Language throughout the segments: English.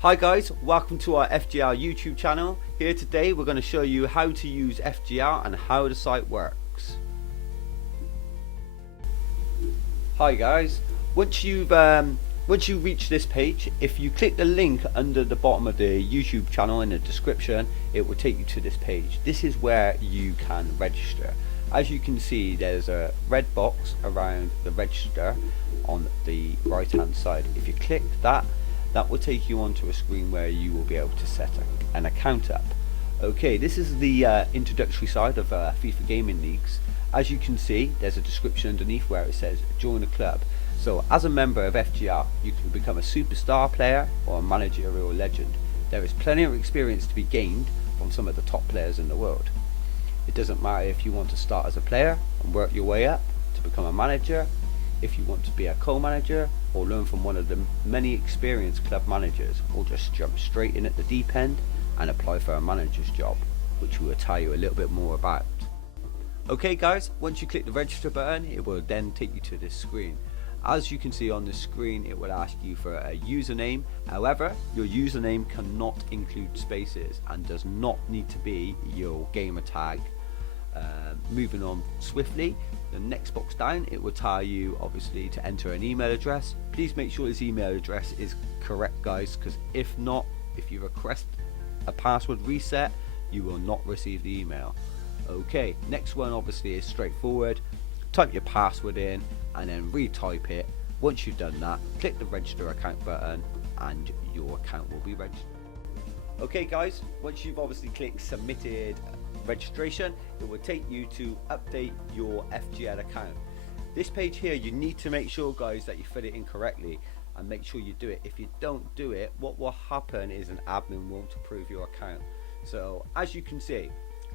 Hi guys, welcome to our FGL YouTube channel. Here today we're going to show you how to use FGL and how the site works. Hi guys, once you reach this page, if you click the link under the bottom of the YouTube channel in the description, it will take you to this page. This is where you can register. As you can see, there's a red box around the register on the right hand side. If you click that, that will take you onto a screen where you will be able to set an account up. Okay, this is the introductory side of FIFA gaming leagues. As you can see, there's a description underneath where it says join a club. So as a member of FGL, you can become a superstar player or a managerial legend. There is plenty of experience to be gained from some of the top players in the world. It doesn't matter if you want to start as a player and work your way up to become a manager, if you want to be a co-manager or learn from one of the many experienced club managers, or just jump straight in at the deep end and apply for a manager's job, which we will tell you a little bit more about. Okay guys, once you click the register button, it will then take you to this screen. As you can see on the screen, it will ask you for a username. However, your username cannot include spaces and does not need to be your gamer tag. Moving on swiftly, the next box down, it will tell you obviously to enter an email address. Please make sure this email address is correct guys, because if not, if you request a password reset, you will not receive the email. Okay, next one obviously is straightforward. Type your password in and then retype it. Once you've done that, click the register account button and your account will be registered. Okay guys, once you've obviously clicked submitted registration, it will take you to update your FGL account. This page here, you need to make sure guys that you fill it in correctly and make sure you do it. If you don't do it, what will happen is an admin won't approve your account. So as you can see,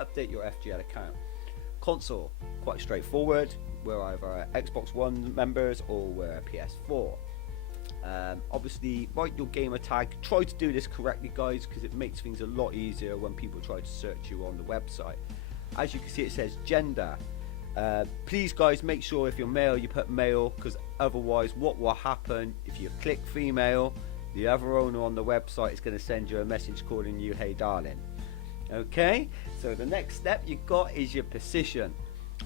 update your FGL account. Console, quite straightforward. We're either Xbox One members or we're PS4. Obviously write your gamer tag. Try to do this correctly guys, because it makes things a lot easier when people try to search you on the website. As you can see, it says gender. Please guys, make sure if you're male you put male, because otherwise what will happen if you click female, the other owner on the website is going to send you a message calling you hey darling. Okay, so the next step you've got is your position.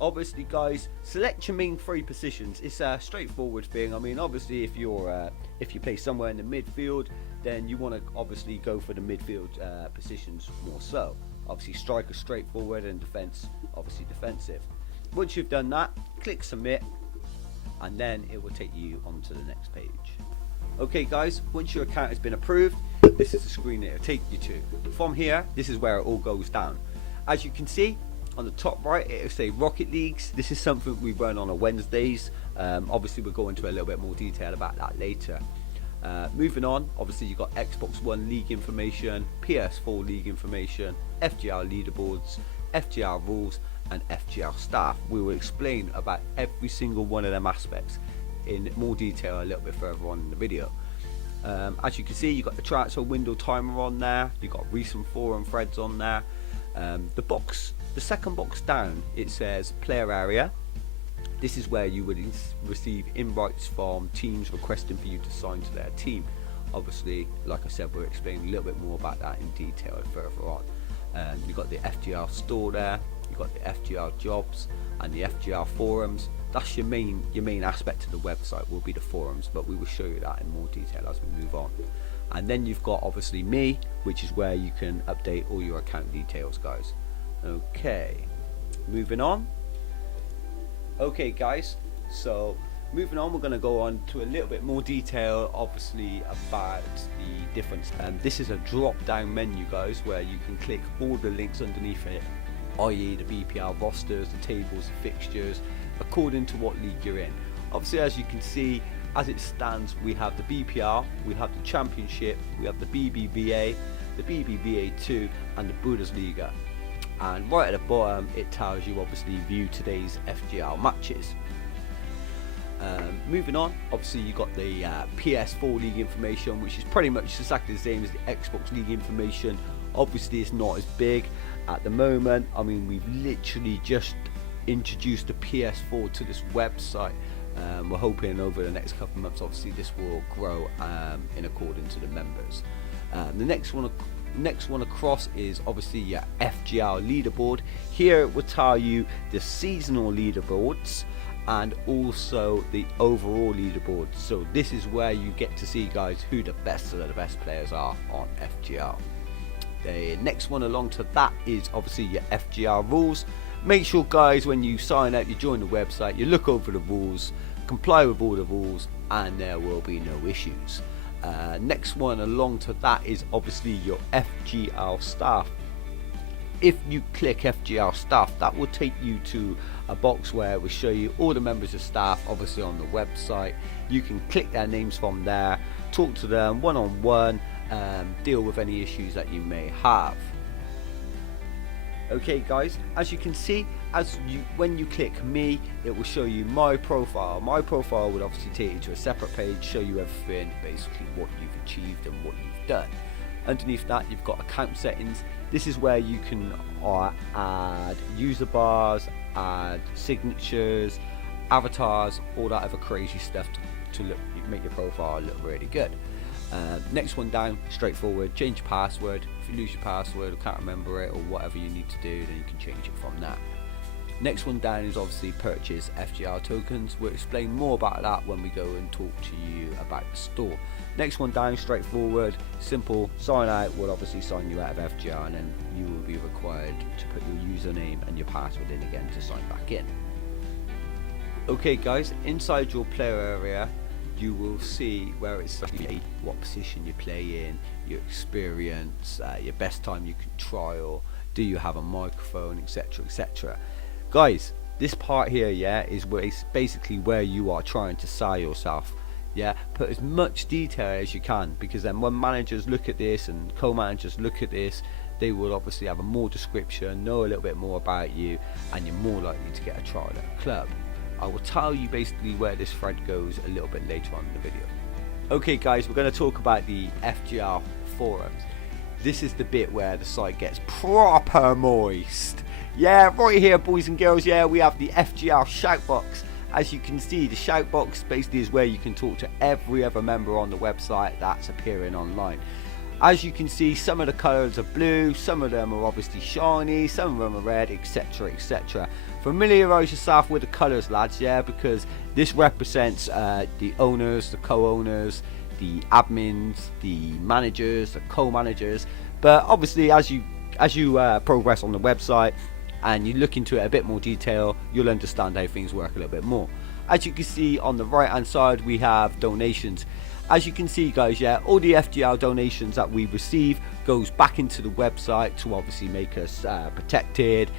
Obviously guys, select your main three positions. It's a straightforward thing. I mean, obviously if you play somewhere in the midfield, then you want to obviously go for the midfield positions more so. Obviously striker straightforward and defense obviously defensive. Once you've done that, click submit and then it will take you onto the next page. Okay guys, once your account has been approved, this is the screen that it will take you to. From here, this is where it all goes down. As you can see on the top right, it will say Rocket Leagues. This is something we run on Wednesdays. Obviously we'll go into a little bit more detail about that later. Moving on, obviously you've got Xbox One league information, PS4 league information, FGL leaderboards, FGL rules and FGL staff. We will explain about every single one of them aspects in more detail a little bit further on in the video. As you can see, you've got the transfer window timer on there, you've got recent forum threads on there. The second box down, it says player area. This is where you would receive invites from teams requesting for you to sign to their team. Obviously, like I said, we'll explain a little bit more about that in detail further on. You've got the FGL store there, you've got the FGL jobs and the FGL forums. That's your main aspect of the website will be the forums, but we will show you that in more detail as we move on. And then you've got obviously me, which is where you can update all your account details guys. Okay, moving on. Okay guys, so moving on, we're going to go on to a little bit more detail obviously about the difference. This is a drop down menu guys, where you can click all the links underneath it, i.e. the BPL rosters, the tables, the fixtures, according to what league you're in. Obviously as you can see, as it stands, we have the BPL, we have the Championship, we have the BBVA, the BBVA2 and the Bundesliga. And right at the bottom it tells you obviously view today's FGL matches. Moving on, obviously you got the PS4 league information, which is pretty much exactly the same as the Xbox league information. Obviously it's not as big at the moment. I mean, we've literally just introduced the PS4 to this website. We're hoping over the next couple of months obviously this will grow in accordance to the members. The next one across is obviously your FGL leaderboard. Here it will tell you the seasonal leaderboards and also the overall leaderboard. So this is where you get to see, guys, who the best of the best players are on FGL. The next one along to that is obviously your FGL rules. Make sure, guys, when you sign up, you join the website, you look over the rules, comply with all the rules, and there will be no issues. Next one along to that is obviously your FGL staff. If you click FGL staff, that will take you to a box where it will show you all the members of staff, obviously on the website. You can click their names from there, talk to them one-on-one, deal with any issues that you may have. Okay, guys, as you can see, when you click me, it will show you my profile. My profile would obviously take you to a separate page, show you everything, basically what you've achieved and what you've done. Underneath that, you've got account settings. This is where you can add user bars, add signatures, avatars, all that other crazy stuff to make your profile look really good. Next one down, straightforward, change your password. If you lose your password or can't remember it or whatever you need to do, then you can change it from that. Next one down is obviously purchase FGL tokens. We'll explain more about that when we go and talk to you about the store. Next one down, straightforward, simple, sign out. We'll obviously sign you out of FGL, and then you will be required to put your username and your password in again to sign back in. Okay, guys, inside your player area, you will see where it's what position you play in, your experience, your best time you can trial, do you have a microphone, etc, etc. Guys, this part here, yeah, is where it's basically where you are trying to sell yourself. Yeah, put as much detail as you can, because then when managers look at this and co-managers look at this, they will obviously have a more description, know a little bit more about you, and you're more likely to get a trial at a club. I will tell you basically where this thread goes a little bit later on in the video. Okay, guys, we're going to talk about the FGL forums. This is the bit where the site gets proper moist. Yeah, right here, boys and girls, yeah, we have the FGL shout box. As you can see, the shout box basically is where you can talk to every other member on the website that's appearing online. As you can see, some of the colours are blue, some of them are obviously shiny, some of them are red, etc, etc. Familiarise yourself with the colours, lads, yeah, because this represents the owners, the co-owners, the admins, the managers, the co-managers. But obviously, as you progress on the website and you look into it a bit more detail, you'll understand how things work a little bit more. As you can see on the right hand side, we have donations. As you can see, guys, yeah, all the FGL donations that we receive goes back into the website to obviously make us protected,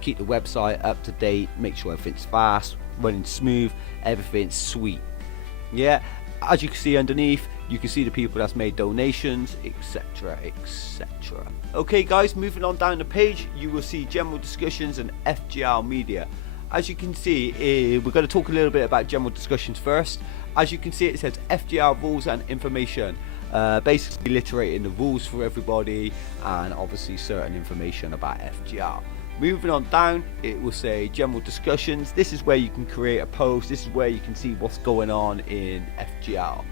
keep the website up to date, make sure everything's fast, running smooth, everything's sweet. Yeah, as you can see underneath, you can see the people that's made donations, etc, etc. Okay, guys, moving on down the page, you will see general discussions and FGL media. As you can see, we're going to talk a little bit about general discussions first. As you can see, it says FGL rules and information, basically alliterating the rules for everybody and obviously certain information about FGL. Moving on down, it will say general discussions. This is where you can create a post. This is where you can see what's going on in FGL.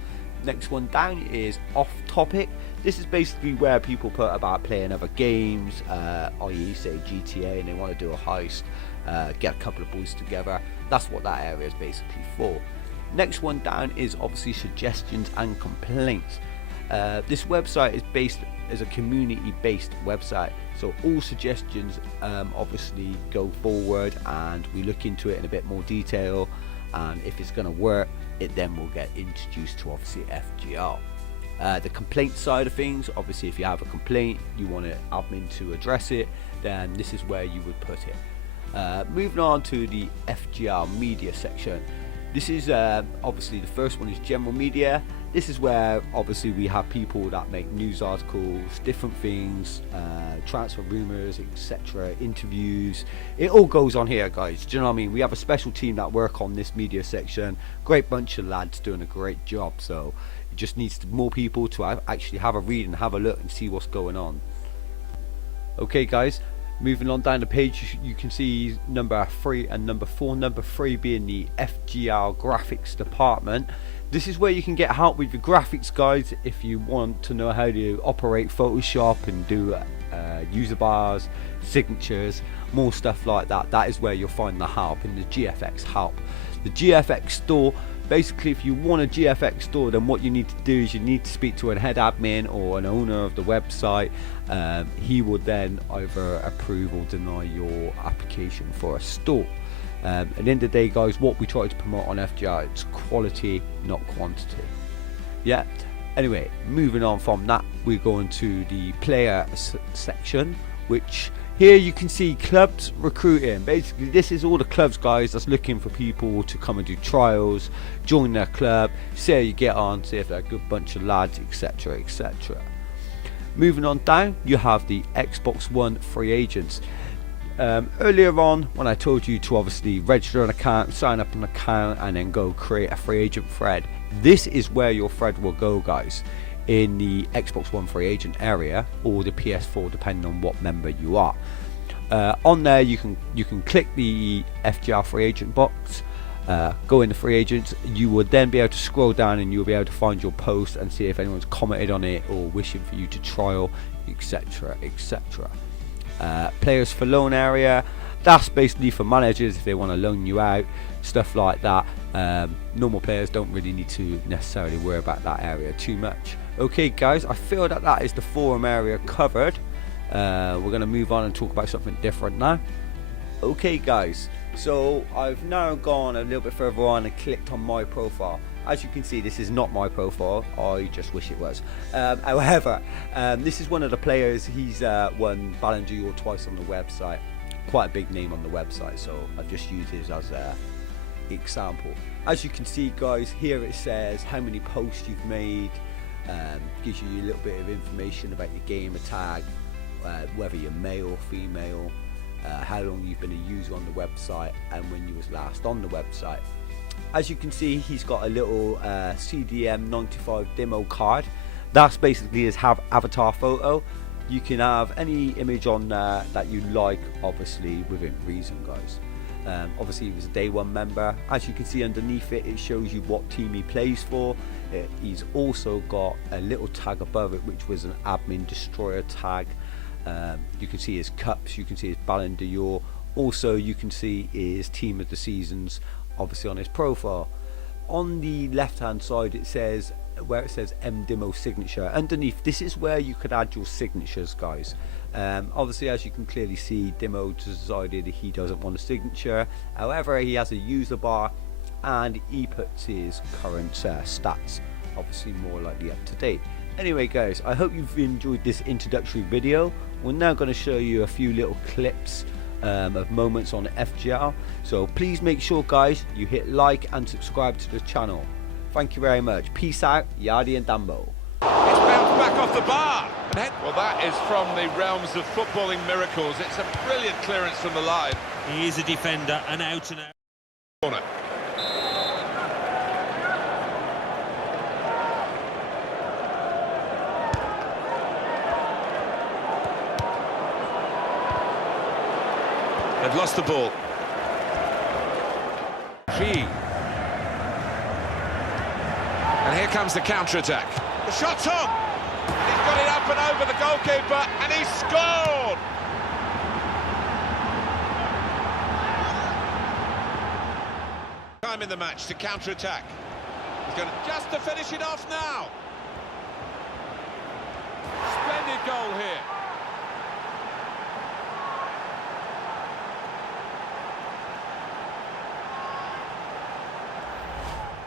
Next one down is off topic. This is basically where people put about playing other games, i.e. say GTA, and they want to do a heist, get a couple of boys together. That's what that area is basically for. Next one down is obviously suggestions and complaints. This website is based as a community-based website, so all suggestions obviously go forward, and we look into it in a bit more detail, and if it's going to work, it then will get introduced to obviously FGL. The complaint side of things, obviously if you have a complaint, you want an admin to address it, then this is where you would put it. Moving on to the FGL media section. This is obviously the first one is general media. This is where obviously we have people that make news articles, different things, transfer rumors, etc, interviews. It all goes on here, guys. Do you know what I mean? We have a special team that work on this media section. Great bunch of lads doing a great job. So it just needs more people to actually have a read and have a look and see what's going on. Okay, guys. Moving on down the page, you can see number 3 and number 4. Number 3 being the FGL graphics department. This is where you can get help with your graphics, guys. If you want to know how to operate Photoshop and do user bars, signatures, more stuff like that, that is where you'll find the help in the GFX help. The GFX store, basically if you want a GFX store, then what you need to do is you need to speak to a head admin or an owner of the website. He will then either approve or deny your application for a store. At the end of the day, guys, what we try to promote on FGL, it's quality, not quantity. Yeah. Anyway, moving on from that, we're going to the player section, which here you can see clubs recruiting. Basically, this is all the clubs, guys, that's looking for people to come and do trials, join their club, see how you get on, see if they're a good bunch of lads, etc, etc. Moving on down, you have the Xbox One free agents. Earlier on, when I told you to obviously register an account, sign up an account, and then go create a free agent thread, this is where your thread will go, guys, in the Xbox One free agent area or the PS4, depending on what member you are. On there, you can click the FGL free agent box, go in the free agents. You will then be able to scroll down and you'll be able to find your post and see if anyone's commented on it or wishing for you to trial, etc, etc. Players for loan area, that's basically for managers if they want to loan you out, stuff like that. Normal players don't really need to necessarily worry about that area too much. Okay, guys, I feel that that is the forum area covered. We're going to move on and talk about something different now. Okay, guys, so I've now gone a little bit further on and clicked on my profile. As you can see, this is not my profile. I just wish it was. However, this is one of the players. He's won Ballon d'Or twice on the website. Quite a big name on the website, so I've just used his as an example. As you can see, guys, here it says how many posts you've made. Gives you a little bit of information about your gamer tag, whether you're male or female, how long you've been a user on the website, and when you was last on the website. As you can see, he's got a little CDM95 demo card. That's basically his avatar photo. You can have any image on there that you like, obviously within reason, guys. Obviously he was a day one member. As you can see underneath it, it shows you what team he plays for. He's also got a little tag above it, which was an admin destroyer tag. You can see his cups, you can see his Ballon d'Or. Also you can see his team of the seasons, obviously on his profile. On the left hand side, it says, where it says MDimo signature, underneath this is where you could add your signatures, guys. Obviously, as you can clearly see, Dimo decided he doesn't want a signature. However, he has a user bar and he puts his current stats, obviously more likely up to date. Anyway, guys, I hope you've enjoyed this introductory video. We're now going to show you a few little clips of moments on FGL, so please make sure, guys, you hit like and subscribe to the channel. Thank you very much. Peace out, Yardi and Dumbo. It's bounced back off the bar. Well, that is from the realms of footballing miracles. It's a brilliant clearance from the line. He is a defender, and out and out. Corner. They've lost the ball. And here comes the counter-attack. The shot's on! And he's got it up and over the goalkeeper, and he's scored! Time in the match to counter-attack. He's going just to finish it off now. Splendid goal here.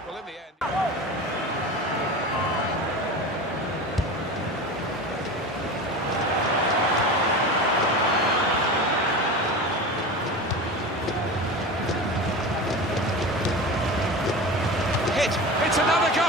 Well, in the end... It's another goal!